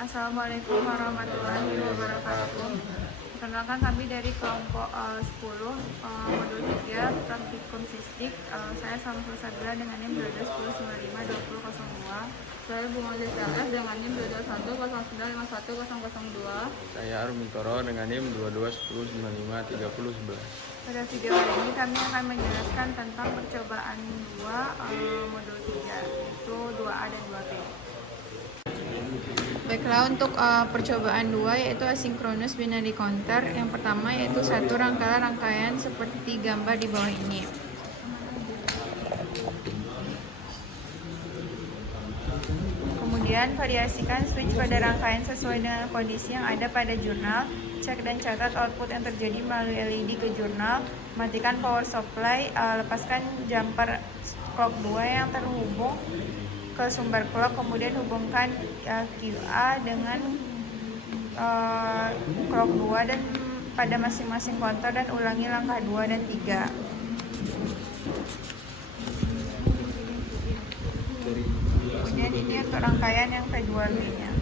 Assalamualaikum warahmatullahi wabarakatuh. Perkenalkan kami dari kelompok 10 modul 3 praktikum sistik. Saya Samsul Sabila dengan NIM 1210952002. Saya Bunga Desales dengan NIM 22109510002. Saya Armintoro dengan NIM 2210953011. Pada video kali ini kami akan menjelaskan tentang percobaan 2 modul 3, yaitu 2A dan 2B. Baiklah, untuk percobaan 2 yaitu asinkronus binary counter. Yang pertama yaitu satu rangkaian seperti gambar di bawah ini. Kemudian variasikan switch pada rangkaian sesuai dengan kondisi yang ada pada jurnal. Cek dan catat output yang terjadi melalui LED ke jurnal. Matikan power supply, lepaskan jumper clock 2 yang terhubung ke sumber clock, kemudian hubungkan QA dengan clock 2 dan pada masing-masing kontor dan ulangi langkah 2 dan 3. Kemudian ini untuk rangkaian yang kedua-nya.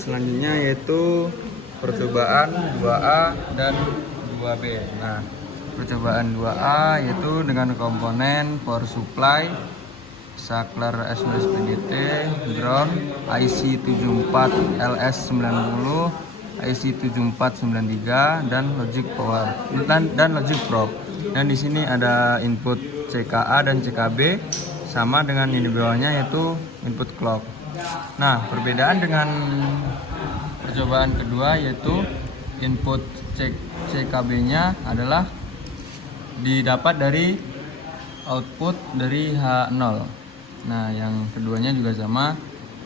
Selanjutnya yaitu percobaan 2A dan 2B. Nah, percobaan 2A yaitu dengan komponen power supply, saklar SPDT, ground, IC74LS90, IC7493 dan logic power dan logic probe. Dan di sini ada input CKA dan CKB sama dengan ini bawahnya yaitu input clock. Nah, perbedaan dengan percobaan kedua yaitu input CKB-nya adalah didapat dari output dari H0. Nah, yang keduanya juga sama,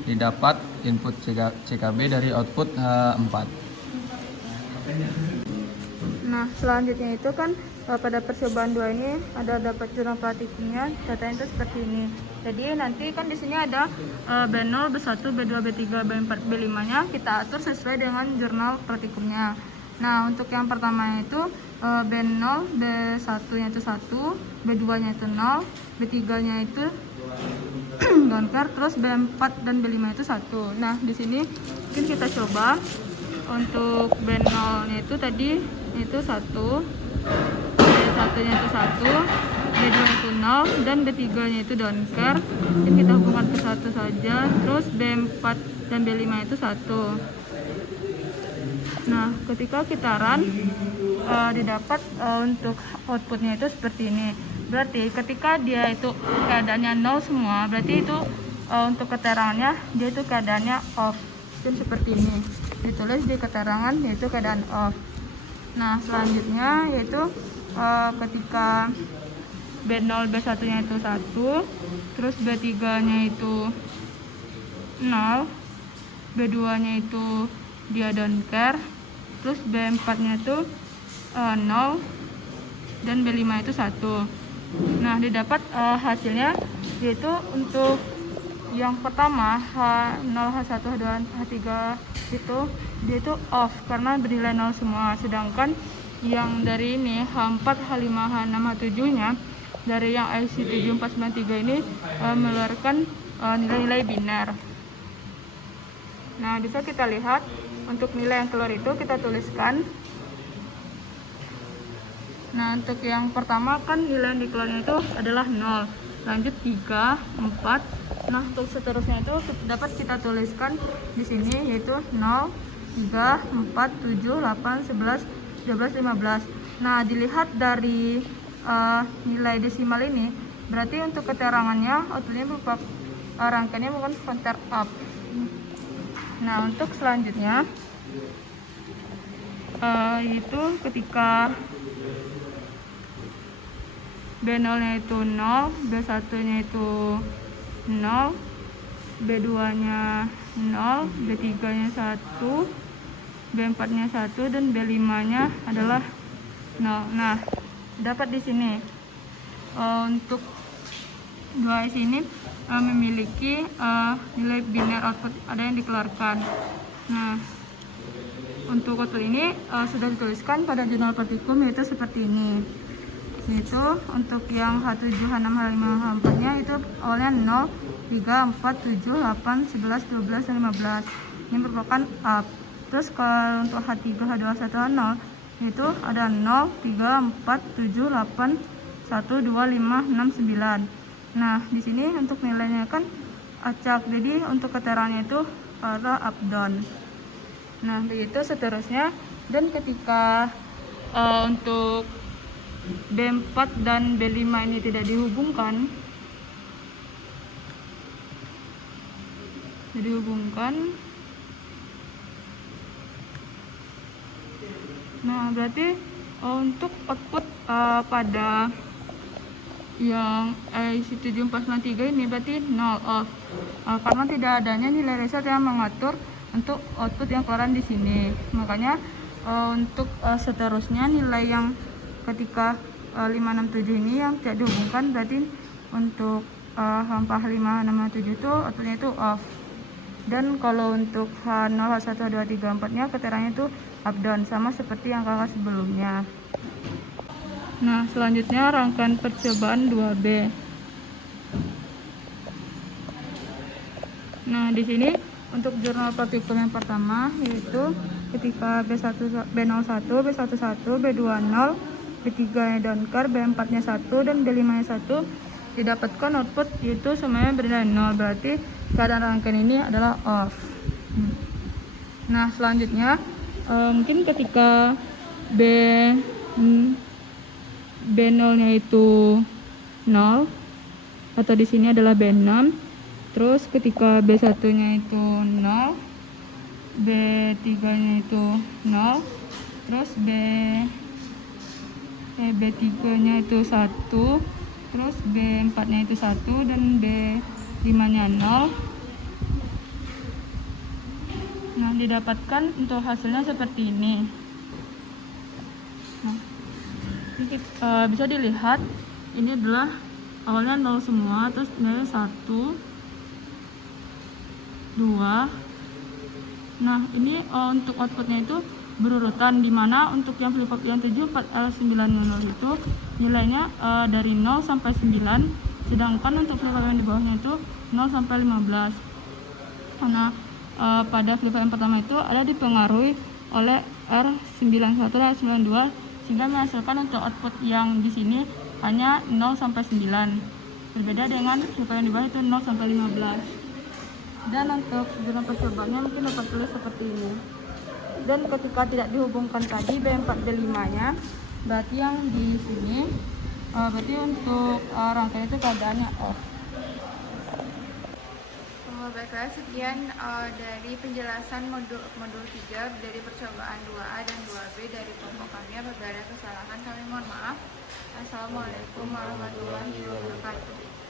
didapat input CKB dari output H4. Nah, selanjutnya itu kan pada percobaan 2 ini ada dapat jurnal praktikumnya, datanya itu seperti ini. Jadi nanti kan di sini ada B0, B1, B2, B3, B4, B5-nya kita atur sesuai dengan jurnal praktikumnya. Nah, untuk yang pertama itu B0, B1-nya itu 1, B2-nya itu 0, B3-nya itu downker, terus B4 dan B5 itu 1. Nah, di sini mungkin kita coba untuk B0-nya itu tadi itu 1, B1-nya itu 1, B2 itu 0 dan B3-nya itu downker. Mungkin kita hubungkan ke 1 saja, terus B4 dan B5 itu 1. Nah, ketika kita run didapat untuk outputnya itu seperti ini. Berarti ketika dia itu keadaannya 0 semua, berarti itu untuk keterangannya dia itu keadaannya off. Dan seperti ini ditulis di keterangan yaitu keadaan off. Nah, selanjutnya yaitu ketika B0 B1-nya itu 1, terus B3-nya itu 0, B2-nya itu dia don't care, terus B4-nya itu 0 dan B5 itu 1. Nah, didapat hasilnya yaitu untuk yang pertama H0, H1, H2, H3 itu dia itu off karena bernilai 0 semua. Sedangkan yang dari ini H4, H5, H6, H7-nya dari yang IC7493 ini mengeluarkan nilai-nilai biner. Nah, bisa kita lihat untuk nilai yang keluar itu kita tuliskan. Nah, untuk yang pertama kan nilai yang dikeluarkan itu adalah 0, lanjut 3, 4. Nah, untuk seterusnya itu dapat kita tuliskan di sini yaitu 0, 3, 4, 7, 8, 11, 12, 15. Nah, dilihat dari nilai desimal ini, berarti untuk keterangannya outputnya berupa rangkaiannya bukan counter up. Nah, untuk selanjutnya itu ketika B0-nya itu 0, B1-nya itu 0, B2-nya 0, B3-nya 1, B4-nya 1 dan B5-nya adalah 0. Nah, dapat di sini untuk 2 ini memiliki nilai biner output ada yang dikeluarkan. Nah, untuk output ini sudah dituliskan pada jurnal praktikum yaitu seperti ini. Yaitu untuk yang H7, H6, H5, H4 nya itu awalnya 0, 3, 4, 7, 8, 11, 12, dan 15. Ini merupakan up. Terus kalau untuk H3, H2, H1, H0 itu ada 0, 3, 4, 7, 8, 1, 2, 5, 6, 9. Nah, di sini untuk nilainya kan acak. Jadi untuk keterangannya itu pada up down. Nah, begitu seterusnya. Dan ketika untuk B4 dan B5 ini tidak dihubungkan, nah berarti untuk output pada yang IC7493 ini berarti null off, karena tidak adanya nilai reset yang mengatur untuk output yang keluaran di sini. Makanya untuk seterusnya nilai yang ketika 567 ini yang tidak dihubungkan, berarti untuk sampah 567 itu outputnya itu off. Dan kalau untuk H0, H1, H2, H3, H4 nya keterangannya itu up down, sama seperti yang kakak sebelumnya. Nah, selanjutnya rangkaian percobaan 2B. Nah, di sini untuk jurnal praktikum yang pertama yaitu ketika B01, B11, B20, B3-nya downcar, B4-nya 1, dan B5-nya 1 didapatkan output yaitu semuanya bernilai 0, berarti keadaan rangkaian ini adalah off. Nah, selanjutnya mungkin ketika B0-nya itu 0 atau di sini adalah B6. Terus ketika B1-nya itu 0, B3-nya itu 0, terus B3-nya itu 1, terus B4-nya itu 1, dan B5-nya 0. Nah, didapatkan untuk hasilnya seperti ini. Nah, ini bisa dilihat ini adalah awalnya 0 semua, terus nilai 1, 2. Nah, ini untuk outputnya itu berurutan, dimana untuk yang flip flop yang 7 4L900 itu nilainya dari 0 sampai 9, sedangkan untuk flip flop yang di bawahnya itu 0 sampai 15. Karena pada flip flop yang pertama itu ada dipengaruhi oleh R91 dan R92, sehingga menghasilkan untuk output yang di sini hanya 0 sampai 9. Berbeda dengan flip flop yang di bawah itu 0 sampai 15. Dan untuk jurnal percobaannya mungkin dapat tulis seperti ini. Dan ketika tidak dihubungkan tadi B4 B5-nya, berarti yang di sini berarti untuk rangkaian itu keadaannya off. Baiklah, sekian dari penjelasan modul 3 dari percobaan 2A dan 2B dari kelompok kami. Apabila ada kesalahan kami mohon maaf. Assalamualaikum warahmatullahi wabarakatuh.